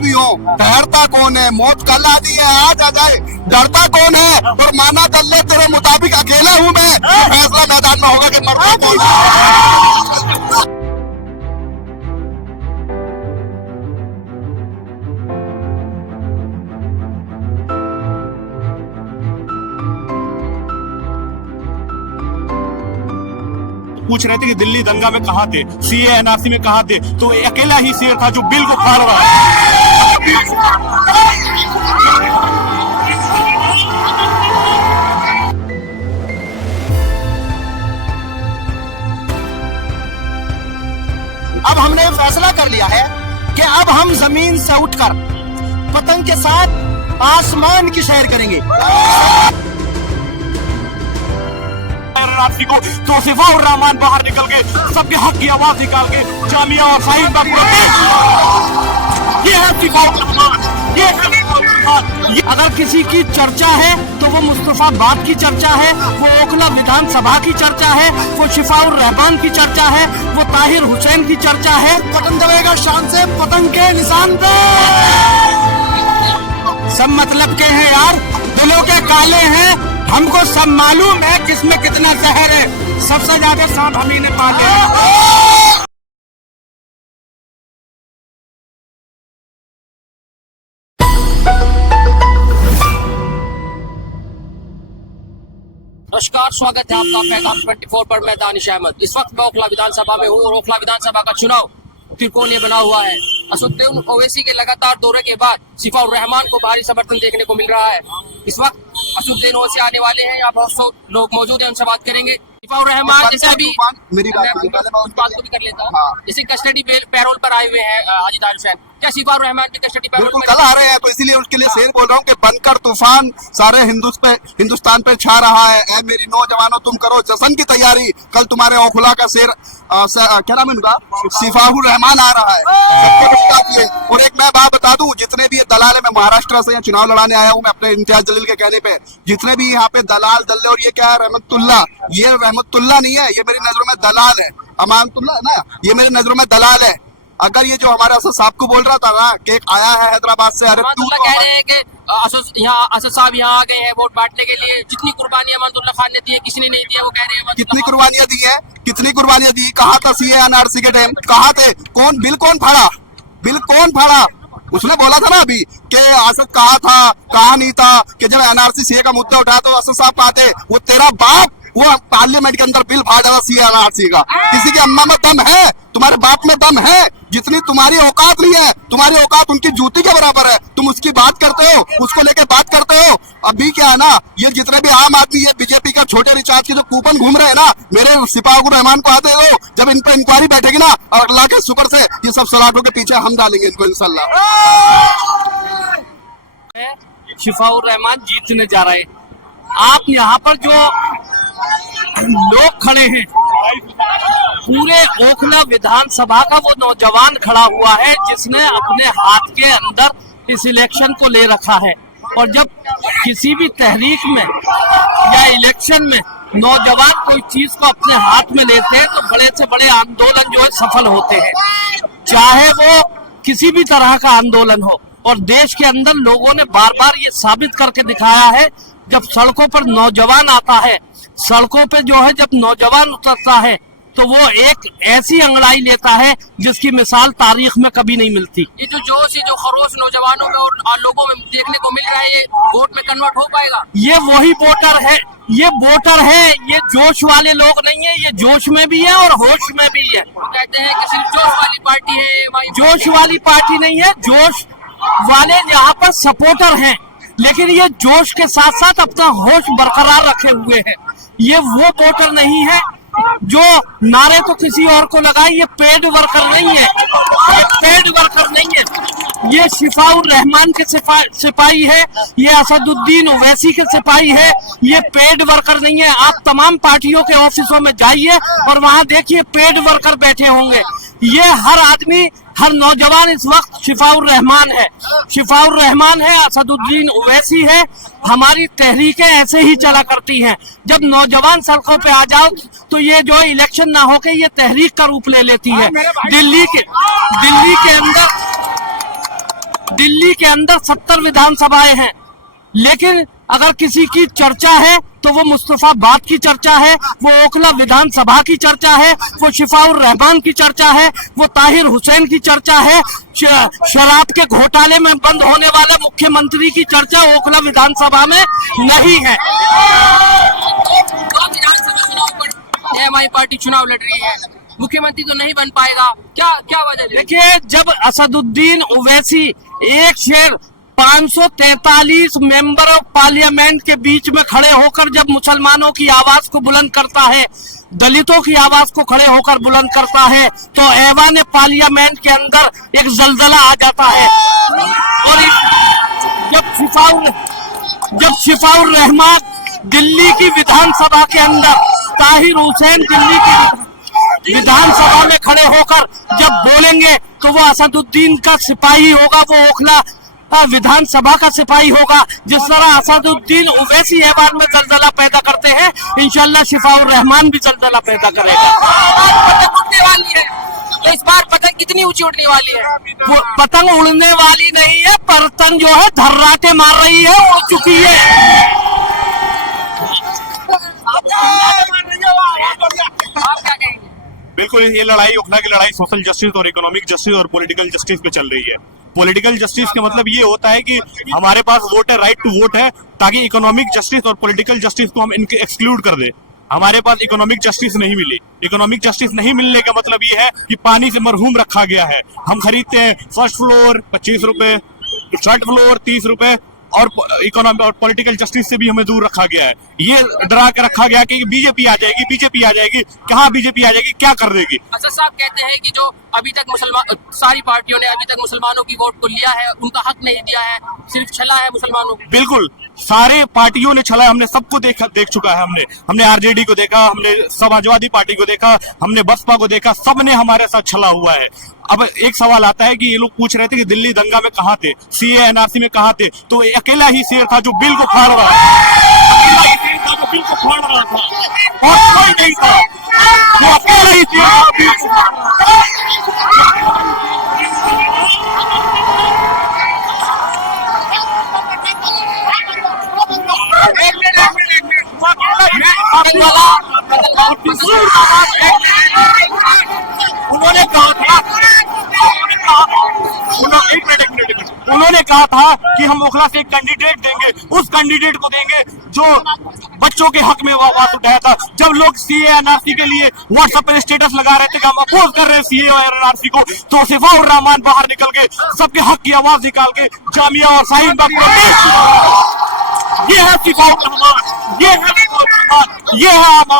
भी हो, ठहरता कौन है? मौत कल आ दी है, आज आ जाए, डरता कौन है? और माना दल्ले तेरे मुताबिक अकेला हूँ मैं, फैसला मैदान में होगा कि मरता कौन है। पूछ रहे थे कि दिल्ली दंगा में कहाँ थे, सीए एनआरसी में कहाँ थे, तो अकेला ही सीए था जो बिल को फाड़ रहा है। अब हमने फैसला कर लिया है कि अब हम जमीन से उठकर पतंग के साथ आसमान की सैर करेंगे। एनआरसी को तो सिफाउर रहमान बाहर निकल के सबके हक की आवाज निकाल के जामिया और शाहीन बाग ये है सिफाउर रहमान, ये है सिफाउर रहमान। अगर किसी की चर्चा है तो वो मुस्तफाबाद की चर्चा है, वो ओखला विधानसभा की चर्चा है, वो शिफाउर रहमान की चर्चा है, वो ताहिर हुसैन की चर्चा है। पतंग दबेगा शान से पतंग के निशान पे। सब मतलब के हैं यार, दिलों के काले हैं, हमको सब मालूम है किसमें कितना जहर है। सबसे ज्यादा सांप हम ही ने पाले हैं। नमस्कार, स्वागत है आपका पैगाम 24 पर। मैं दानिश अहमद। इस वक्त मैं ओखला विधानसभा में हूँ और ओखला विधानसभा का चुनाव त्रिकोणीय बना हुआ है। असदुद्दीन ओवैसी के लगातार दौरे के बाद सिफाउर रहमान को भारी समर्थन देखने को मिल रहा है। इस वक्त असदुद्दीन ओवैसी आने वाले हैं, यहाँ बहुत से लोग मौजूद हैं, उनसे बात करेंगे। सिफाउर रहमान जैसे अभी मेरी बात को भी कर लेता हूँ, जैसे कस्टडी पैरोल पर आए हुए हैं हाजीदार हुसैन, क्या सिफाउर रहमान की कस्टडी पैरोल बिल्कुल कल आ रहे हैं, तो इसीलिए उसके लिए शेर बोल रहा हूँ कि बनकर तूफान सारे हिंदुस्तान पे छा रहा है। ऐ मेरी नौजवानों, तुम करो जश्न की तैयारी, कल तुम्हारे ओखला का शेर क्या नाम है उनका, सिफाउर रहमान आ रहा है। और एक मैं बात बता दूं, जितने भी दलाल है, मैं महाराष्ट्र से यहाँ चुनाव लड़ाने आया हूँ, मैं अपने इम्तियाज जलील के कहने पे, जितने भी यहाँ पे दलाल दल्ले, और ये क्या है रहमतुल्ला, ये रहमतुल्ला नहीं है, ये मेरी नजरों में दलाल है। अमानतुल्ला है ना, ये मेरी नजरों में दलाल है। अगर ये जो हमारे असद साहब को बोल रहा था ना कि एक आया है हैदराबाद से, अरे तू कह रहे हैं कि असद साहब यहाँ आ गए हैं वोट बांटने के लिए, जितनी कुर्बानी अमानुल्लाह खान ने दी है किसी ने नहीं दी है, वो कह रहे हैं कितनी कुर्बानियां दी है, कितनी कुर्बानियां दी। कहाँ था सीए एनआरसी के टाइम, कहाँ थे, कौन बिल कौन फाड़ा, बिल कौन फाड़ा? उसने बोला था ना अभी कि असद कहाँ था, कहाँ नहीं था, कि जब एनआरसी सीए का मुद्दा उठाया तो असद साहब कहाँ थे? वो तेरा बाप वो पार्लियामेंट के अंदर बिल फाड़ रहा सीए एनआरसी का। किसी की अम्मा में दम है, तुम्हारे बाप में दम है, जितनी तुम्हारी औकात नहीं है, तुम्हारी औकात उनकी जूती के बराबर है, तुम उसकी बात करते हो, उसको लेके बात करते हो। अभी क्या है ना, ये जितने भी आम आदमी है, बीजेपी का छोटे रिचार्ज के जो कूपन घूम रहे हैं ना, मेरे सिफाउर रहमान को आते हो, जब इन पर इंक्वायरी बैठेगी ना, और अल्लाह के शुक्र से ये सब सलाटों के पीछे हम डालेंगे इनको इंशाल्लाह। सिफाउर रहमान जीतने जा रहे हैं। आप यहाँ पर जो लोग खड़े हैं, पूरे ओखला विधानसभा का वो नौजवान खड़ा हुआ है जिसने अपने हाथ के अंदर इस इलेक्शन को ले रखा है। और जब किसी भी तहरीक में या इलेक्शन में नौजवान कोई चीज को अपने हाथ में लेते हैं तो बड़े से बड़े आंदोलन जो है सफल होते हैं, चाहे वो किसी भी तरह का आंदोलन हो। और देश के अंदर लोगों ने बार बार ये साबित करके दिखाया है, जब सड़कों पर नौजवान आता है, सड़कों पे जो है जब नौजवान उतरता है तो वो एक ऐसी अंगड़ाई लेता है जिसकी मिसाल तारीख में कभी नहीं मिलती। ये जो जोश, ये जो खरोश नौजवानों में और लोगों में देखने को मिल रहा है, ये वोट में कन्वर्ट हो पाएगा? ये वही वोटर है, ये वोटर है, ये जोश वाले लोग नहीं है, ये जोश में भी है और होश में भी है। कहते हैं कि सिर्फ जोश वाली पार्टी है, जोश वाली पार्टी नहीं है, जोश वाले यहाँ पर सपोर्टर हैं, लेकिन ये जोश के साथ साथ अपना होश बरकरार रखे हुए हैं। ये वो वोटर नहीं है जो नारे तो किसी और को लगाए, ये पेड वर्कर नहीं है, ये पेड वर्कर नहीं है, ये सिफाउर रहमान के सिपाही है, ये असदुद्दीन ओवैसी के सिपाही है, ये पेड वर्कर नहीं है। आप तमाम पार्टियों के ऑफिसों में जाइए और वहां देखिए पेड वर्कर बैठे होंगे। ये हर आदमी, हर नौजवान इस वक्त सिफाउर रहमान है, सिफाउर रहमान है, असदुद्दीन ओवैसी है। हमारी तहरीकें ऐसे ही चला करती हैं, जब नौजवान सड़कों पे आ जाओ तो ये जो इलेक्शन ना होके ये तहरीक का रूप ले लेती है। दिल्ली के दिल्ली के अंदर 70 विधानसभाएं हैं, लेकिन अगर किसी की चर्चा है तो वो मुस्तफाबाद की चर्चा है, वो ओखला विधानसभा की चर्चा है, वो शिफाउर रहमान की चर्चा है, वो ताहिर हुसैन की चर्चा है, शराब के घोटाले में बंद होने वाले मुख्यमंत्री की चर्चा ओखला विधानसभा में नहीं है। दो विधानसभा चुनाव पर एमआई पार्टी चुनाव लड़ रही है, मुख्यमंत्री तो नहीं बन पाएगा, क्या क्या वजह? देखिए, जब असदुद्दीन ओवैसी एक शेर 543 मेंबर ऑफ पार्लियामेंट के बीच में खड़े होकर जब मुसलमानों की आवाज को बुलंद करता है, दलितों की आवाज को खड़े होकर बुलंद करता है, तो ऐवान पार्लियामेंट के अंदर एक जलजला आ जाता है। और जब शिफाउर रहमान दिल्ली की विधानसभा के अंदर, ताहिर हुसैन दिल्ली की विधानसभा में खड़े होकर जब बोलेंगे तो वो असदुद्दीन का सिपाही होगा, वो ओखला विधानसभा का सिपाही होगा। जिस तरह असदुद्दीन ओवैसी ऐवान में जलजला पैदा करते हैं, इंशाल्लाह शिफाउर रहमान भी जलजला पैदा करेगा। उड़ने वाली है, तो इस बार पतंग कितनी ऊंची उड़ने वाली है? वो पतंग उड़ने वाली नहीं है, पतंग जो है धर्राटे मार रही है, उड़ चुकी है। आप क्या कहेंगे? बिल्कुल, ये लड़ाई, ओखला की लड़ाई सोशल जस्टिस और इकोनॉमिक जस्टिस और पॉलिटिकल जस्टिस पे चल रही है। पॉलिटिकल जस्टिस का मतलब ये होता है कि हमारे पास वोट है, राइट टू वोट है, ताकि इकोनॉमिक जस्टिस और पॉलिटिकल जस्टिस को हम इनके एक्सक्लूड कर दे। हमारे पास इकोनॉमिक जस्टिस नहीं मिली। इकोनॉमिक जस्टिस नहीं मिलने का मतलब ये है कि पानी से मरहूम रखा गया है। हम खरीदते हैं फर्स्ट फ्लोर 25 रुपए, थर्ड फ्लोर 30 रुपए, और इकोनॉमिक और पॉलिटिकल जस्टिस से भी हमें दूर रखा गया है। ये डरा के रखा गया कि बीजेपी आ जाएगी, बीजेपी आ जाएगी। कहाँ बीजेपी आ जाएगी, क्या कर देगी? असद साहब कहते हैं कि जो अभी तक मुसलमान, सारी पार्टियों ने अभी तक मुसलमानों की वोट को लिया है, उनका हक नहीं दिया है, सिर्फ छला है मुसलमानों को। बिल्कुल, सारे पार्टियों ने छला है। हमने सबको देख चुका है। हमने आरजेडी को देखा, हमने समाजवादी पार्टी को देखा, हमने बसपा को देखा, सबने हमारे साथ छला हुआ है। अब एक सवाल आता है कि ये लोग पूछ रहे थे कि दिल्ली दंगा में कहाँ थे, सीए एनआरसी में कहाँ थे, तो अकेला ही शेर था जो बिल को फाड़ रहा था, और कोई नहीं था, वो अकेला ही शेर उन्होंने कहा था कि हम ओखला से एक कैंडिडेट देंगे, उस कैंडिडेट को देंगे जो बच्चों के हक में आवाज उठाया था। जब लोग सीए एनआरसी के लिए व्हाट्सएप पर स्टेटस लगा रहे थे कि हम अपोज कर रहे हैं सीए और एनआरसी को, तो शिफाउर रहमान बाहर निकल के सबके हक की आवाज निकाल के जामिया और शाहीन बाग प्रोटेस्ट। ये है शिफाउर रहमान, ये है आम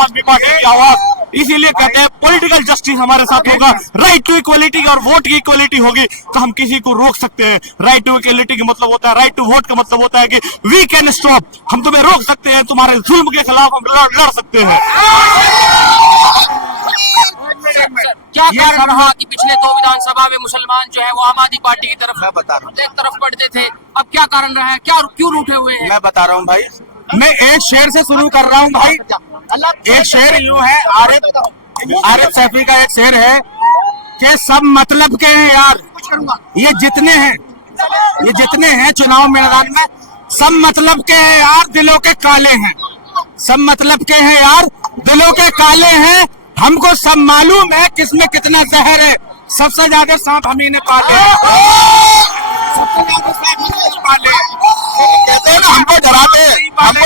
आदमी पार्टी की आवाज। इसीलिए कहते हैं पॉलिटिकल जस्टिस हमारे साथ होगा, राइट टू इक्वलिटी और वोट की इक्वलिटी होगी तो हम किसी को रोक सकते हैं। राइट टू इक्वलिटी का मतलब होता है, राइट टू वोट का मतलब होता है कि वी कैन स्टॉप, हम तुम्हें रोक सकते हैं, तुम्हारे जुल्म के खिलाफ हम लड़ सकते हैं। क्या कारण रहा कि पिछले दो विधानसभा में मुसलमान जो है वो आम आदमी पार्टी की तरफ एक तरफ बढ़ते थे, अब क्या कारण रहा है, क्या क्यों रूठे हुए हैं? मैं बता रहा हूँ भाई, मैं एक शेर से शुरू कर रहा हूँ भाई। एक शेर यूं है, आरिफ सैफी का एक शेर है कि सब मतलब के हैं यार, ये जितने हैं चुनाव मैदान में, सब मतलब के हैं यार, दिलों के काले हैं। सब मतलब के हैं यार, दिलों के काले हैं। हमको सब मालूम है किसमें कितना जहर है। सबसे ज्यादा सांप हम ही ने पाले, सबसे ज्यादा सांप हम ही ने पाले। कहते हैं ना, हमको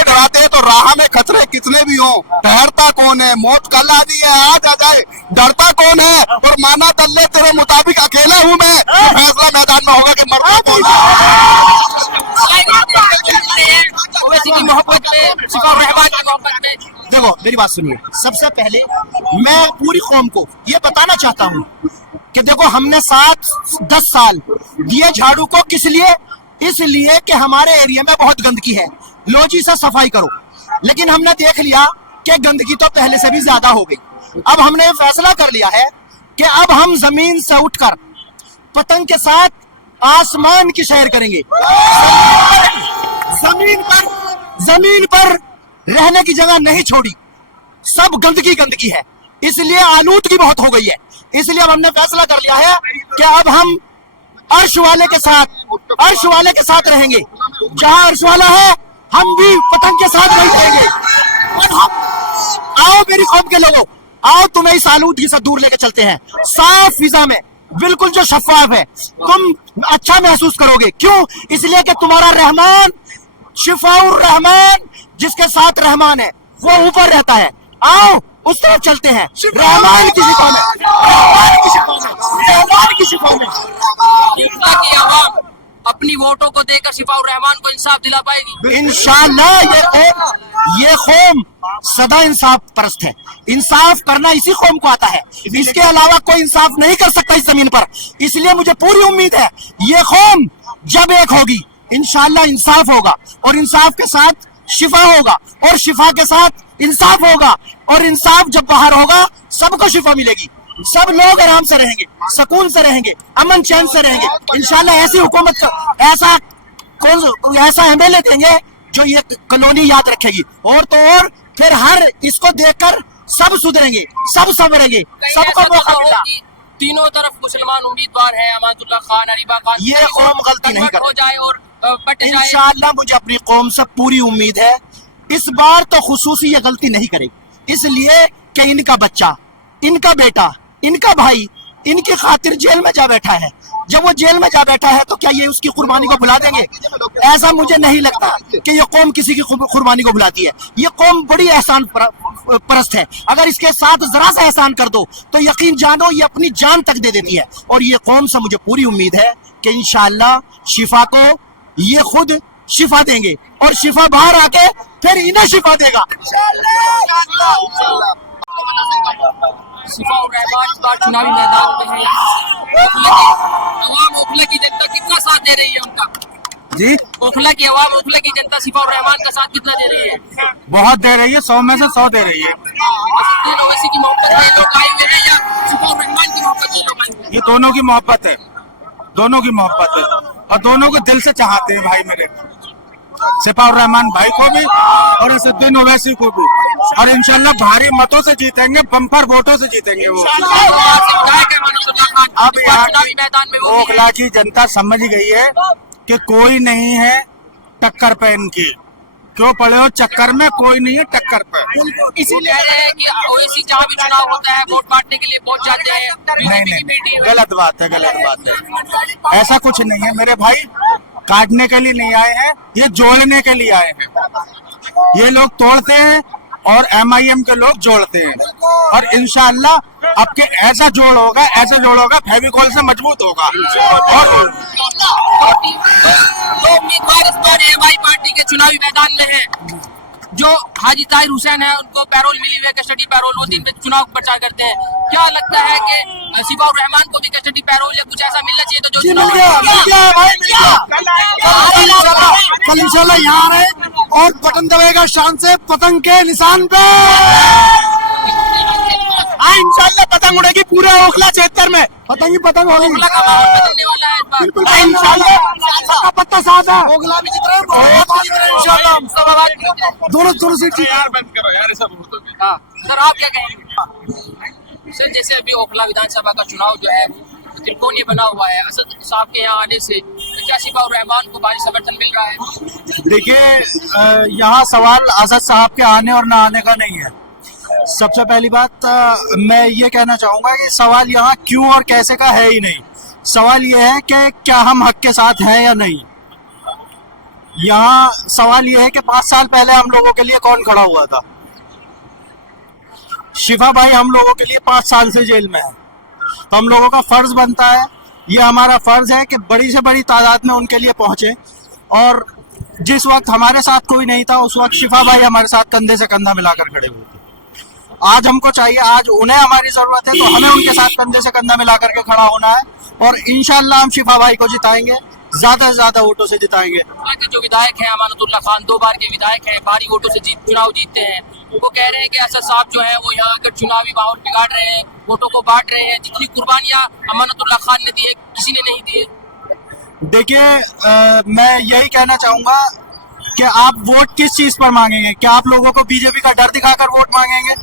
डराते हैं तो राह में खतरे कितने भी हो, ठहरता कौन है, मौत कल आ दी है आज आ जाए, डरता कौन है, और माना तल्ले तेरे मुताबिक अकेला हूँ मैं, फैसला मैदान में होगा कि मरता कौन ओवैसी की मोहब्बत में, शिफाउर रहमान की मोहब्बत में। देखो मेरी बात सुनिए, सबसे पहले मैं पूरी कौम को ये बताना चाहता हूँ कि देखो हमने 7-10 साल दिए झाड़ू को, किस लिए? इसलिए कि हमारे एरिया में बहुत गंदगी है, लो जी से सफाई करो। लेकिन हमने देख लिया कि गंदगी तो पहले से भी ज्यादा हो गई। अब हमने फैसला कर लिया है कि अब हम जमीन से उठकर पतंग के साथ आसमान की सैर करेंगे। जमीन पर रहने की जगह नहीं छोड़ी, सब गंदगी है, इसलिए आलूदगी बहुत हो गई है। इसलिए अब हमने फैसला कर लिया है कि अब हम अर्श वाले के साथ रहेंगे। जहां अर्श वाला है हम भी पतंग के साथ वही रहेंगे। और हम आओ मेरी कौम के लोगों, आओ तुम्हें इस आलूदगी से दूर लेके चलते हैं, साफ फिजा में, बिल्कुल जो शफाफ है, तुम अच्छा महसूस करोगे। क्यों? इसलिए कि तुम्हारा रहमान, शिफाउर रहमान, जिसके साथ रहमान है, वो ऊपर रहता है। आओ उस तरफ चलते हैं। रहमान की शिफा में, रहमान की शिफा में, रहमान की शिफा में। इतना की आवाम अपनी वोटों को देकर शिफाउर रहमान को इंसाफ दिला पाएगी इंशाअल्लाह। ये कौम सदा इंसाफ परस्त है। इंसाफ करना इसी कौम को आता है, इसके अलावा कोई इंसाफ नहीं कर सकता इस जमीन पर। इसलिए मुझे पूरी उम्मीद है ये कौम जब एक होगी इंशाअल्लाह इंसाफ होगा, और इंसाफ के साथ शिफा होगा, और शिफा के साथ इंसाफ होगा, और इंसाफ जब बाहर होगा सबको शिफा मिलेगी। सब लोग आराम से रहेंगे, सुकून से रहेंगे, अमन चैन से रहेंगे इंशाअल्लाह। ऐसी हुकूमत ऐसा एमएलए देंगे जो ये कॉलोनी याद रखेगी। और तो और फिर हर इसको देखकर सब सुधरेंगे, सब संवरेंगे, सबको मौका मिला। तीनों तरफ मुसलमान उम्मीदवार हैं, अमानुल्लाह खान, अरीबा खान। ये कौम गलती नहीं हो जाए और बट जाए। इंशाअल्लाह मुझे अपनी कौम से पूरी उम्मीद है इस बार तो खुसूसी ये गलती नहीं करेगी, इसलिए कि इनका बच्चा, इनका बेटा, इनका भाई इनकी खातिर जेल में जा बैठा है। जब वो जेल में जा बैठा है तो क्या ये उसकी कुर्बानी को भुला देंगे? ऐसा मुझे नहीं लगता कि ये कौम किसी की कुर्बानी को भुलाती है। ये कौम बड़ी एहसान परस्त है। अगर इसके साथ जरा सा एहसान कर दो तो यकीन जानो ये अपनी जान तक दे देती है। और ये कौम से मुझे पूरी उम्मीद है कि इंशाअल्लाह शिफा को ये खुद शिफा देंगे, और शिफा बाहर आके फिर इन्हें शिफा देगा। शिफाउर रहमान इस बार चुनावी मैदान में है। आवाम ओखला की जनता कितना साथ दे रही है उनका? जी, ओखला की आवाम, ओखला की जनता शिफाउर रहमान का साथ कितना दे रही है? बहुत दे रही है, 100 में से 100 दे रही है। असदुद्दीन ओवैसी की मोहब्बत है लोग आए हुए हैं, या शिफाउर रहमान की मोहब्बत है? ये दोनों की मोहब्बत है, दोनों की मोहब्बत है, और दोनों को दिल से चाहते हैं भाई मेरे, शिफाउर रहमान भाई को भी और असदुद्दीन ओवैसी को भी। और इंशाल्लाह भारी मतों से जीतेंगे, बम्पर वोटों से जीतेंगे वो। अब यहाँ की ओखला की जनता समझ गई है कि कोई नहीं है टक्कर पे इनकी। क्यों पड़े हो चक्कर में? कोई नहीं है टक्कर पे। इसीलिए है कि ओवैसी जहाँ भी चुनाव होता है वोट बांटने के लिए पहुंच जाते हैं। नहीं, गलत बात है, गलत बात है। ऐसा कुछ नहीं है मेरे भाई, काटने के लिए नहीं आए हैं, ये जोड़ने के लिए आए हैं। ये लोग तोड़ते हैं और एमआईएम के लोग जोड़ते हैं, और इंशाअल्लाह अब के ऐसा जोड़ होगा, ऐसा जोड़ होगा फेविकॉल से मजबूत होगा। और दो उम्मीदवार इस बार एमआई पार्टी के चुनावी मैदान में हैं। जो हाजी ताहिर हुसैन है उनको पैरोल मिली हुई है, कस्टडी पैरोल, वो दिन में चुनाव प्रचार करते हैं। क्या लगता है कि शिफाउर रहमान को भी कस्टडी पैरोल या कुछ ऐसा मिलना चाहिए? तो जो चुनाव कल इंशाल्लाह यहाँ रहे और बटन दबाएगा शान से पतंग के निशान पे। हाँ इंशाल्लाह पतंग उड़ेगी पूरे ओखला क्षेत्र में, पतंग ही पतंग होगी। ओखला का माहौल बदलने वाला है इस बार। बिल्कुल इंशाल्लाह पत्ता साथ है, ओखला भी जीत रहे हैं इंशाल्लाह। दोनों सीट हाँ सर, आप क्या कहेंगे? सर जैसे अभी ओखला विधानसभा का चुनाव जो है त्रिकोणीय बना हुआ है, असद साहब के यहाँ आने से क्या शिफाउर रहमान को भारी समर्थन मिल रहा है? देखिए, यहाँ सवाल असद साहब के आने और ना आने का नहीं है। सबसे पहली बात मैं ये कहना चाहूंगा कि सवाल यहाँ क्यों और कैसे का है ही नहीं। सवाल ये है कि क्या हम हक के साथ हैं या नहीं। यहाँ सवाल ये है कि 5 साल पहले हम लोगों के लिए कौन खड़ा हुआ था? शिफा भाई हम लोगों के लिए 5 साल से जेल में है। तो हम लोगों का फर्ज बनता है, ये हमारा फर्ज है कि बड़ी से बड़ी तादाद में उनके लिए पहुंचे। और जिस वक्त हमारे साथ कोई नहीं था उस वक्त शिफा भाई हमारे साथ कंधे से कंधा मिलाकर खड़े हुए थे। आज हमको चाहिए, आज उन्हें हमारी जरूरत है, तो हमें उनके साथ कंधे से कंधा मिला करके खड़ा होना है। और इंशाल्लाह हम शिफा भाई को जिताएंगे, ज्यादा से ज्यादा वोटों से जिताएंगे। जो विधायक हैं अमानतुल्लाह खान, 2 बार के विधायक हैं, भारी वोटों से चुनाव जीतते हैं। वो कह रहे हैं कि असद साहब जो है वो यहाँ आकर चुनावी माहौल बिगाड़ रहे हैं, वोटों को बांट रहे हैं। जितनी कुर्बानियां अमानतुल्लाह खान ने दी है किसी ने नहीं दी है। देखिए, मैं यही कहना चाहूंगा कि आप वोट किस चीज पर मांगेंगे? क्या आप लोगों को बीजेपी का डर दिखाकर वोट मांगेंगे,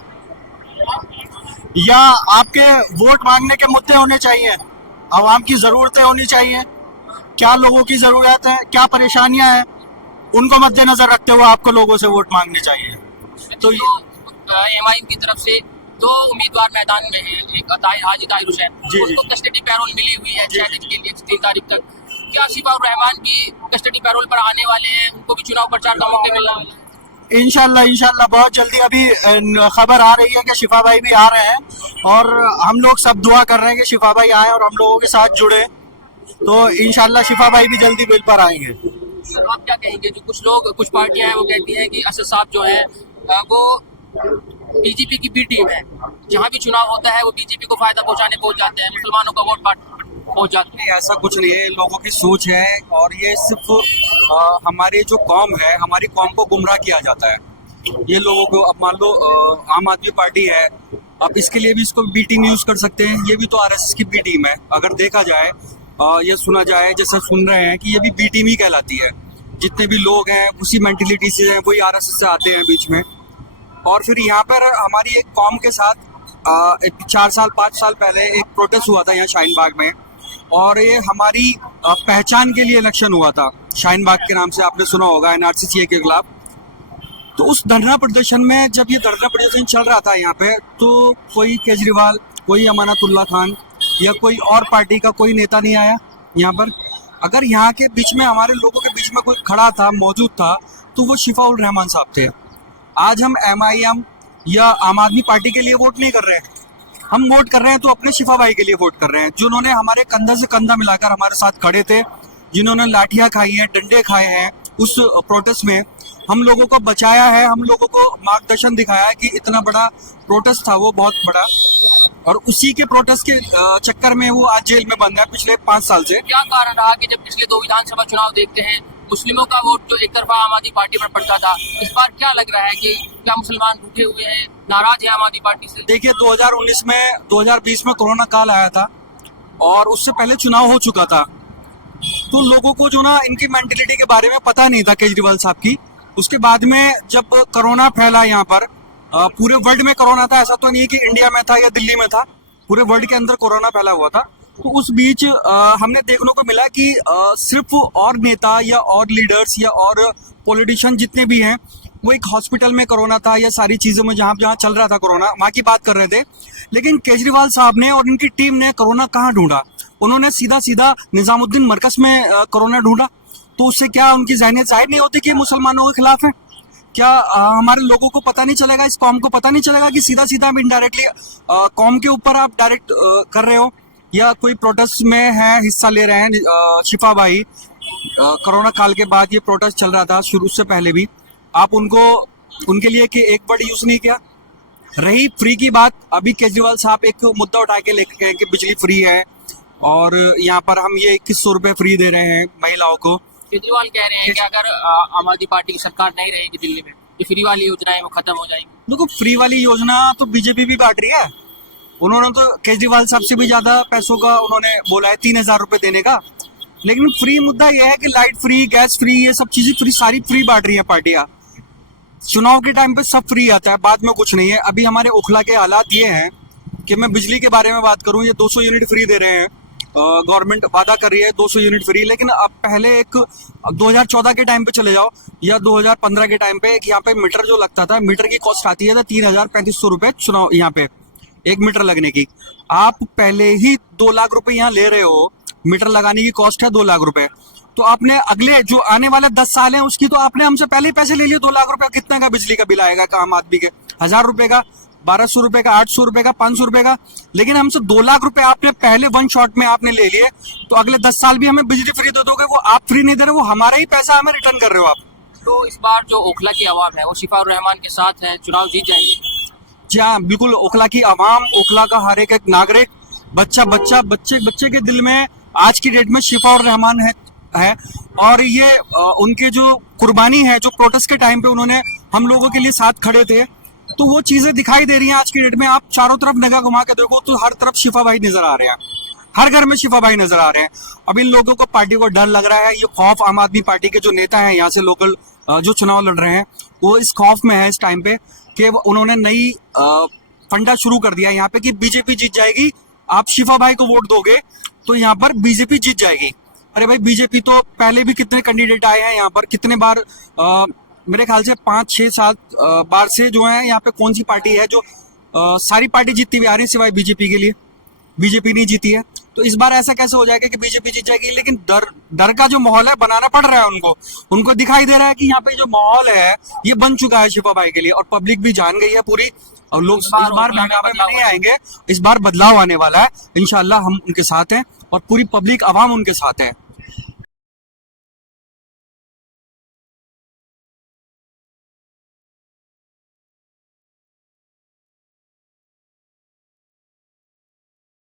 या आपके वोट मांगने के मुद्दे होने चाहिए? आवाम की ज़रूरतें होनी चाहिए, क्या लोगों की ज़रूरत है, क्या परेशानियां हैं, उनको मद्देनजर रखते हुए आपको लोगों से वोट मांगने चाहिए। तो एमआईएम की तरफ से दो उम्मीदवार मैदान में हैं, एक हाजी ताहिर हुसैन, जी। उनको कस्टडी पैरोल मिली हुई है 6 दिन के लिए 3 तारीख तक। क्या शिफाउर रहमान भी कस्टडी पैरोल पर आने वाले हैं, उनको भी चुनाव प्रचार का मौका मिलने वाला है? इंशाल्लाह बहुत जल्दी अभी खबर आ रही है कि शिफा भाई भी आ रहे हैं, और हम लोग सब दुआ कर रहे हैं कि शिफा भाई आए और हम लोगों के साथ जुड़े, तो इंशाल्लाह शिफा भाई भी जल्दी बिल पर आएंगे। तो आप क्या कहेंगे, जो कुछ लोग कुछ पार्टियां हैं वो कहती हैं कि असद साहब जो है वो बीजेपी की बी टीम है, जहां भी चुनाव होता है वो बीजेपी को फायदा पहुंचाने पहुंच जाते हैं, मुसलमानों का वोट पहुंच जाते हैं। नहीं, ऐसा कुछ नहीं है, लोगों की सोच है, और ये सिर्फ हमारी जो कौम है, हमारी कौम को गुमराह किया जाता है। ये लोगों को, अब मान लो आम आदमी पार्टी है, अब इसके लिए भी इसको बी टीम यूज कर सकते हैं, ये भी तो आरएसएस की बी टीम है। अगर देखा जाए या सुना जाए, जैसा सुन रहे हैं कि ये भी बी टीम ही कहलाती है। जितने भी लोग हैं उसी मेंटेलिटी से हैं, वही आरएसएस से आते हैं बीच में। और फिर यहाँ पर हमारी एक कौम के साथ 4-5 साल पहले एक प्रोटेस्ट हुआ था यहाँ शाहीन बाग में, और ये हमारी पहचान के लिए इलेक्शन हुआ था शाहीन बाग के नाम से, आपने सुना होगा, एनआरसी के खिलाफ। तो उस धरना प्रदर्शन में, जब ये धरना प्रदर्शन चल रहा था यहाँ पे, तो कोई केजरीवाल, कोई अमानतुल्लाह खान या कोई और पार्टी का कोई नेता नहीं आया यहाँ पर। अगर यहाँ के बीच में, हमारे लोगों के बीच में कोई खड़ा था, मौजूद था, तो वो शिफाउर रहमान साहब थे। आज हम एमआईएम या आम आदमी पार्टी के लिए वोट नहीं कर रहे हैं, हम वोट कर रहे हैं तो अपने शिफा भाई के लिए वोट कर रहे हैं, जिन्होंने हमारे कंधा से कंधा मिलाकर हमारे साथ खड़े थे, जिन्होंने लाठियां खाई हैं, डंडे खाए हैं, उस प्रोटेस्ट में हम लोगों को बचाया है, हम लोगों को मार्गदर्शन दिखाया है कि इतना बड़ा प्रोटेस्ट था वो, बहुत बड़ा, और उसी के प्रोटेस्ट के चक्कर में वो आज जेल में बंद है पिछले 5 साल से। क्या कारण रहा कि जब पिछले 2 विधानसभा चुनाव देखते हैं, मुस्लिमों का वोट जो एक तरफा आम आदमी पार्टी पर पड़ता था, इस बार क्या लग रहा है कि क्या मुसलमान रूठे हुए हैं, नाराज है आम आदमी पार्टी से? देखिए, 2020 में कोरोना काल आया था, और उससे पहले चुनाव हो चुका था, तो लोगों को जो ना इनकी मेंटेलिटी के बारे में पता नहीं था केजरीवाल साहब की। उसके बाद में जब कोरोना फैला यहाँ पर, पूरे वर्ल्ड में कोरोना था, ऐसा तो नहीं है कि इंडिया में था या दिल्ली में था, पूरे वर्ल्ड के अंदर कोरोना फैला हुआ था। तो उस बीच हमने देखने को मिला कि सिर्फ और नेता या और लीडर्स या और पॉलिटिशियन जितने भी हैं, वो एक हॉस्पिटल में कोरोना था या सारी चीज़ों में जहाँ जहाँ चल रहा था कोरोना, वहाँ की बात कर रहे थे। लेकिन केजरीवाल साहब ने और इनकी टीम ने कोरोना कहाँ ढूंढा? उन्होंने सीधा निजामुद्दीन मरकज में कोरोना ढूंढा। तो उससे क्या उनकी ज़हनियत जाहिर नहीं होती कि मुसलमानों के खिलाफ है? क्या हमारे लोगों को पता नहीं चलेगा, इस कौम को पता नहीं चलेगा कि सीधा आप इनडायरेक्टली कौम के ऊपर आप डायरेक्ट कर रहे हो? या कोई प्रोटेस्ट में है, हिस्सा ले रहे हैं शिफा भाई, कोरोना काल के बाद ये प्रोटेस्ट चल रहा था, शुरू से पहले भी, आप उनको उनके लिए कि एक वर्ड यूज नहीं किया। रही फ्री की बात, अभी केजरीवाल साहब एक मुद्दा उठा के लेके गए कि बिजली फ्री है और यहाँ पर हम ये 2100 रुपये फ्री दे रहे हैं महिलाओं को। केजरीवाल कह रहे हैं कि अगर आम आदमी पार्टी की सरकार नहीं रहेगी दिल्ली में, तो फ्री वाली योजनाएं वो खत्म हो जाएंगी। देखो, फ्री वाली योजना तो बीजेपी भी बांट रही है, उन्होंने तो केजरीवाल साहब से भी ज्यादा पैसों का उन्होंने बोला है, 3000 रुपये देने का। लेकिन फ्री मुद्दा यह है कि लाइट फ्री, गैस फ्री, ये सब चीजें फ्री, सारी फ्री बांट रही है पार्टियां। चुनाव के टाइम पे सब फ्री आता है, बाद में कुछ नहीं है। अभी हमारे ओखला के हालात ये हैं कि मैं बिजली के बारे में बात करूं, ये 200 यूनिट फ्री दे रहे हैं, गवर्नमेंट वादा कर रही है 200 यूनिट फ्री। लेकिन अब पहले एक 2014 के टाइम पे चले जाओ या 2015 के टाइम पे, एक यहाँ पे मीटर जो लगता था, मीटर की कॉस्ट आती है 3000-3500 रुपये चुनाव, यहाँ पे 1 मीटर लगने की। आप पहले ही 2 लाख रुपए यहाँ ले रहे हो, मीटर लगाने की कॉस्ट है 2 लाख रुपए। तो आपने अगले जो आने वाले 10 साल हैं उसकी तो आपने हमसे पहले ही पैसे ले लिए। 2 लाख रुपए कितने का बिजली का बिल आएगा आम आदमी के? 1000 रुपए का, 1200 रुपए का, 800 रुपए का, 500 रुपए का। लेकिन हमसे 2 लाख रुपए आपने पहले वन शॉट में आपने ले लिए, तो अगले 10 साल भी हमें बिजली फ्री दे दोगे। वो आप फ्री नहीं दे रहे, वो हमारा ही पैसा हमें रिटर्न कर रहे हो आप। तो इस बार जो ओखला की आवाम है वो शिफाउर रहमान के साथ है, चुनाव जीत जाएगी। जी हाँ, बिल्कुल। ओखला की आवाम, ओखला का हर एक नागरिक, बच्चे के दिल में आज की डेट में शिफाउर रहमान है। और ये उनके जो कुर्बानी है, जो प्रोटेस्ट के टाइम पे उन्होंने हम लोगों के लिए साथ खड़े थे, तो वो चीजें दिखाई दे रही हैं आज की डेट में। आप चारों तरफ निगाह घुमा के देखो तो हर तरफ शिफा भाई नजर आ रहे हैं, हर घर में शिफा भाई नजर आ रहे हैं। अब इन लोगों को पार्टी को डर लग रहा है, ये खौफ आम आदमी पार्टी के जो नेता हैं यहाँ से लोकल जो चुनाव लड़ रहे हैं, वो इस खौफ में है इस टाइम पे कि उन्होंने नई फंडा शुरू कर दिया यहाँ पे कि बीजेपी जीत जाएगी, आप शिफा भाई को वोट दोगे तो यहाँ पर बीजेपी जीत जाएगी। अरे भाई बीजेपी तो पहले भी कितने कैंडिडेट आए हैं यहाँ पर, कितने बार मेरे ख्याल से 5-6-7 बार से जो है यहाँ पे कौन सी पार्टी है जो सारी पार्टी जीतती हुई आ रही है सिवाय बीजेपी के लिए, बीजेपी नहीं जीती है। तो इस बार ऐसा कैसे हो जाएगा कि बीजेपी जीत जाएगी? लेकिन डर का जो माहौल है बनाना पड़ रहा है उनको दिखाई दे रहा है कि यहाँ पे जो माहौल है ये बन चुका है शिफा भाई के लिए, और पब्लिक भी जान गई है पूरी, और लोग इस बार बहकावे में नहीं आएंगे, इस बार बदलाव आने वाला है इंशाल्लाह। हम उनके साथ हैं और पूरी पब्लिक आवाम उनके साथ है।